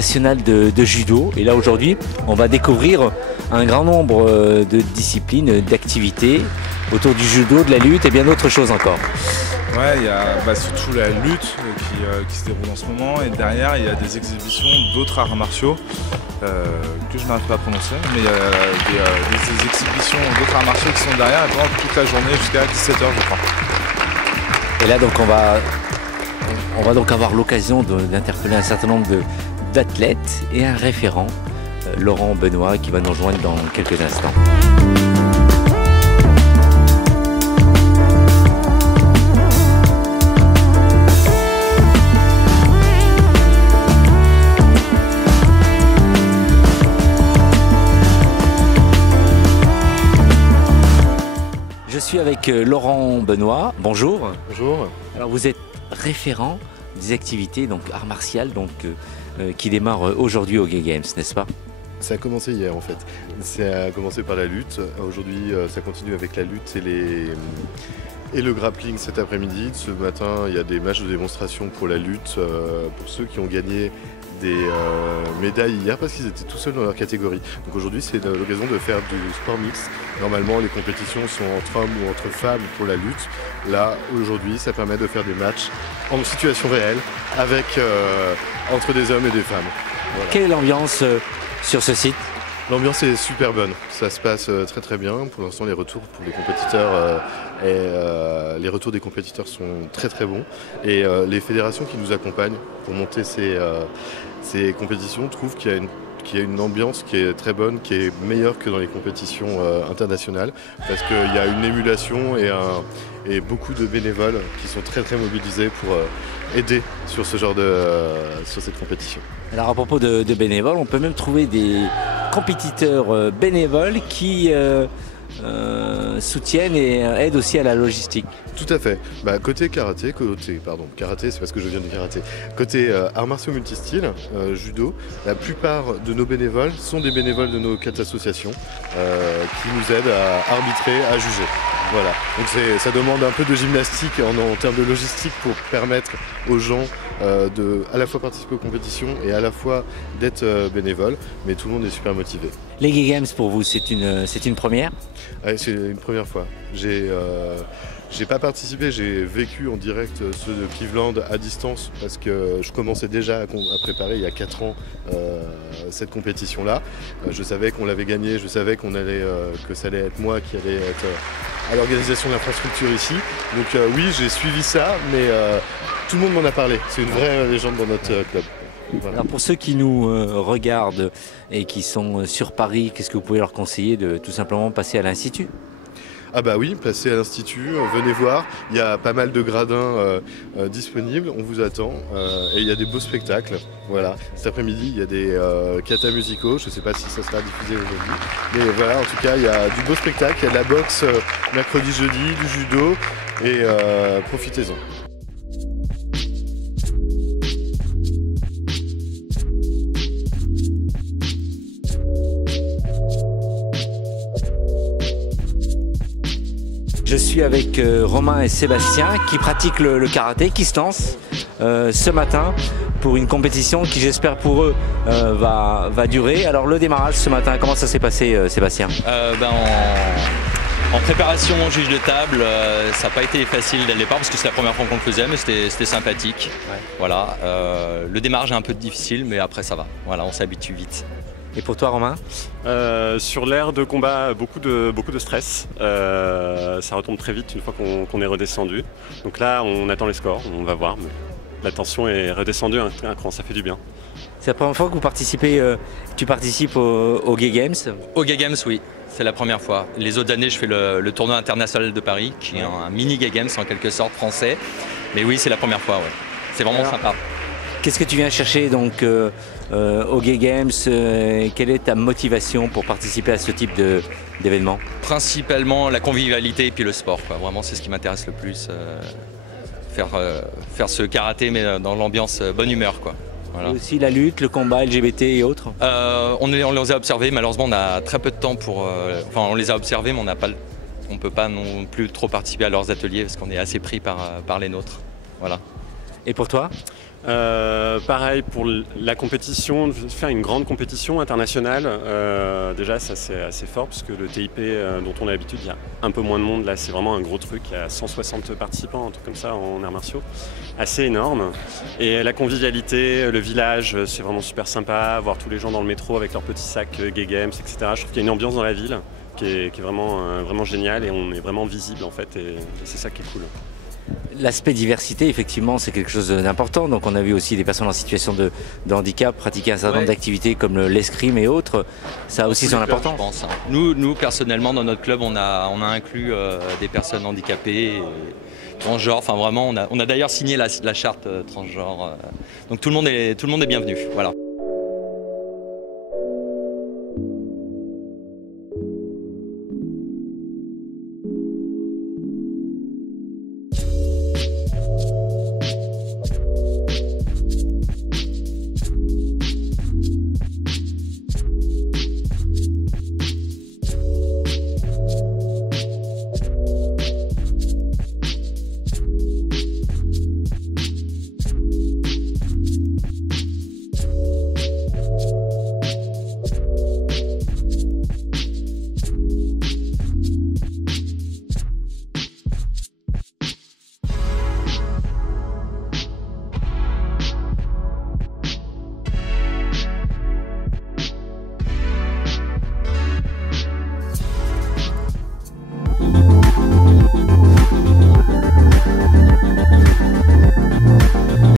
international de judo. Et là aujourd'hui, on va découvrir un grand nombre de disciplines, d'activités autour du judo, de la lutte et bien d'autres choses encore. Ouais, il y a surtout la lutte qui se déroule en ce moment, et derrière il y a des exhibitions d'autres arts martiaux que je n'arrive pas à prononcer, mais il y a des exhibitions d'autres arts martiaux qui sont derrière et pendant toute la journée jusqu'à 17 h je crois. Et là donc on va donc avoir l'occasion d'interpeller un certain nombre d'athlètes et un référent, Laurent Benoît, qui va nous rejoindre dans quelques instants. Je suis avec Laurent Benoît. Bonjour. Bonjour. Alors vous êtes référent des activités donc art martial qui démarrent aujourd'hui au Gay Games, n'est-ce pas? Ça a commencé hier en fait. Ça a commencé par la lutte. Aujourd'hui ça continue avec la lutte et le grappling cet après-midi. Ce matin il y a des matchs de démonstration pour la lutte pour ceux qui ont gagné des médailles hier parce qu'ils étaient tout seuls dans leur catégorie. Donc aujourd'hui c'est l'occasion de faire du sport mix. Normalement les compétitions sont entre hommes ou entre femmes pour la lutte. Là aujourd'hui ça permet de faire des matchs en situation réelle avec entre des hommes et des femmes. Voilà. Quelle est l'ambiance sur ce site? L'ambiance est super bonne, ça se passe très très bien. Pour l'instant les retours pour les compétiteurs les retours des compétiteurs sont très très bons et les fédérations qui nous accompagnent pour monter ces compétitions trouvent qu'il y a une ambiance qui est très bonne, qui est meilleure que dans les compétitions internationales parce qu'il y a une émulation et beaucoup de bénévoles qui sont très très mobilisés pour aider sur sur cette compétition. Alors à propos de bénévoles, on peut même trouver des compétiteurs bénévoles qui soutiennent et aident aussi à la logistique. Tout à fait. Côté karaté, karaté c'est parce que je viens du karaté. Côté arts martiaux multistyles, judo, la plupart de nos bénévoles sont des bénévoles de nos 4 associations qui nous aident à arbitrer, à juger. Voilà. Donc ça demande un peu de gymnastique en termes de logistique pour permettre aux gens de à la fois participer aux compétitions et à la fois d'être bénévoles, mais tout le monde est super motivé. Les Gay Games pour vous c'est une première? Ouais, c'est une première fois. J'ai pas participé, j'ai vécu en direct ceux de Cleveland à distance parce que je commençais déjà à préparer il y a 4 ans cette compétition-là. Je savais qu'on l'avait gagnée, je savais que ça allait être moi qui allait être à l'organisation de l'infrastructure ici. Donc oui, j'ai suivi ça, mais tout le monde m'en a parlé. C'est une vraie légende dans notre club. Voilà. Alors pour ceux qui nous regardent et qui sont sur Paris, qu'est-ce que vous pouvez leur conseiller de tout simplement passer à l'Institut? Ah bah oui, passez à l'Institut, venez voir, il y a pas mal de gradins disponibles, on vous attend et il y a des beaux spectacles. Voilà, cet après-midi il y a des katas musicaux, je ne sais pas si ça sera diffusé aujourd'hui, mais voilà, en tout cas il y a du beau spectacle, il y a de la boxe mercredi, jeudi, du judo et profitez-en. Je suis avec Romain et Sébastien qui pratiquent le karaté, qui se lancent ce matin pour une compétition qui j'espère pour eux va durer. Alors le démarrage ce matin, comment ça s'est passé Sébastien? En préparation, juge de table, ça n'a pas été facile dès le départ parce que c'est la première fois qu'on le faisait, mais c'était sympathique. Ouais. Voilà, le démarrage est un peu difficile, mais après ça va. Voilà, on s'habitue vite. Et pour toi Romain? Sur l'ère de combat, beaucoup de stress. Ça retombe très vite une fois qu'on est redescendu. Donc là, on attend les scores, on va voir. Mais la tension est redescendue un cran, ça fait du bien. C'est la première fois que vous participez, tu participes au Gay Games? Au Gay Games, oui. C'est la première fois. Les autres années, je fais le tournoi international de Paris, qui est un mini Gay Games en quelque sorte français. Mais oui, c'est la première fois, ouais. C'est vraiment sympa. Qu'est-ce que tu viens chercher donc au Gay Games? Quelle est ta motivation pour participer à ce type d'événement? Principalement la convivialité et puis le sport, quoi. Vraiment, c'est ce qui m'intéresse le plus. Faire ce karaté, mais dans l'ambiance bonne humeur, quoi. Voilà. Et aussi la lutte, le combat LGBT et autres? On les a observés, malheureusement on a très peu de temps pour... Enfin on les a observés mais on ne peut pas non plus trop participer à leurs ateliers parce qu'on est assez pris par les nôtres. Voilà. Et pour toi? Pareil pour la compétition, faire une grande compétition internationale, déjà ça c'est assez fort parce que le TIP dont on a l'habitude, il y a un peu moins de monde, là c'est vraiment un gros truc, il y a 160 participants, un truc comme ça en arts martiaux, assez énorme. Et la convivialité, le village, c'est vraiment super sympa, voir tous les gens dans le métro avec leurs petits sacs Gay Games, etc. Je trouve qu'il y a une ambiance dans la ville qui est vraiment géniale et on est vraiment visible en fait et c'est ça qui est cool. L'aspect diversité, effectivement, c'est quelque chose d'important. Donc on a vu aussi des personnes en situation de handicap pratiquer un certain nombre d'activités comme l'escrime et autres. Ça a aussi son importance. Je pense, hein. Nous, personnellement, dans notre club, on a inclus des personnes handicapées, et transgenres. Enfin, vraiment, on a d'ailleurs signé la charte transgenre. Donc tout le monde est bienvenu. Voilà.